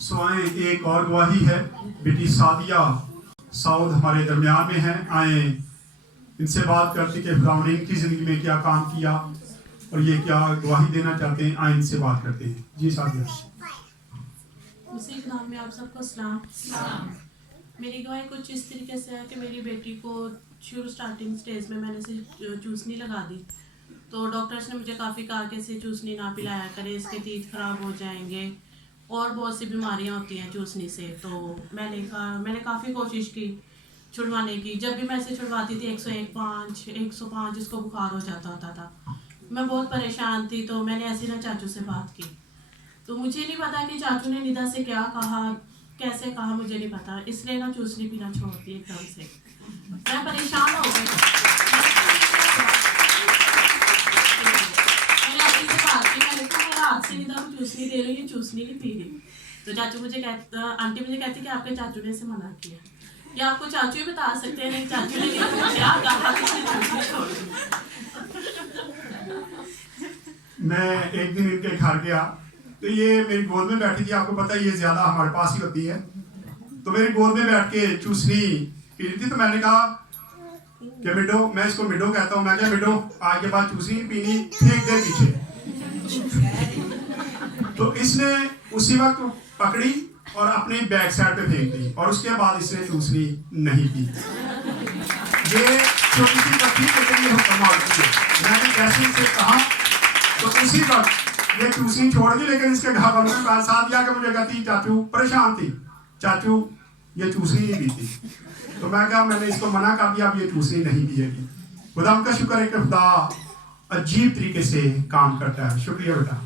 सो आए, एक और गवाही है, बेटी सादिया साउद हमारे दरमियान में है। आए इनसे बात करते कि खुदा ने इनकी ज़िंदगी में क्या काम किया और ये क्या गवाही देना चाहते हैं। आए इनसे बात करते हैं। जी सादिया। उसी के नाम में आप सबको सलाम। मेरी गवाही कुछ इस तरीके से है कि मेरी बेटी को शुरू स्टार्टिंग स्टेज में मैंने से चूसनी लगा दी, तो डॉक्टर्स ने मुझे काफ़ी कहा कि इसे चूसनी ना पिलाया करें, इसके तीत खराब हो जाएंगे और बहुत सी बीमारियां होती हैं चूसनी से। तो मैंने काफ़ी कोशिश की छुड़वाने की। जब भी मैं इसे छुड़वाती थी 105 इसको बुखार हो जाता होता था। मैं बहुत परेशान थी, तो मैंने ऐसे ना चाचू से बात की। तो मुझे नहीं पता कि चाचू ने निदा से क्या कहा, कैसे कहा, मुझे नहीं पता, इसलिए ना चूसनी पीना छोड़ दी एकदम से। मैं परेशान हो गई। मैंने आंटी से बात की, मैंने कहा मेरा हाथ से निदा को चूसनी दे रही है, चूसनी नहीं पी रही। तो आंटी मुझे कहती कि आपके चाचू ने इसे मना किया, या आपको चाचू ही बता सकते हैं चाचू ने क्या कहा कि इसने चूसनी छोड़ दी। मैं एक दिन इनके घर गया, तो ये मेरी गोद में बैठी थी। आपको पता है ये ज्यादा हमारे पास ही होती है, तो मेरी गोद में बैठ के चूसनी पी रही थी। तो मैंने कहा कि मिडो, मैं इसको मिडो कहता हूँ, मैं क्या मिडो आज के बाद चूसनी पीनी, फेंक दे पीछे। तो इसने उसी वक्त पकड़ी और अपने बैक साइड पे फेंक दी, और उसके बाद इसने चूसनी नहीं पी। ये छोटी सी बच्ची के लिए हुक्म आ गई है। मैंने जैसे इसे कहा तो उसी वक्त ये चूसनी छोड़ दी, लेकिन इसके घर वालों ने कहा साथ दिया कि मुझे कहती चाचू परेशान थी, चाचू ये चूसनी नहीं पीती। तो मैं कहा मैंने इसको मना कर दिया, अब ये चूसनी नहीं पिएगी। खुदा का शुक्र है कि खुदा अजीब तरीके से काम करता है। शुक्रिया बेटा।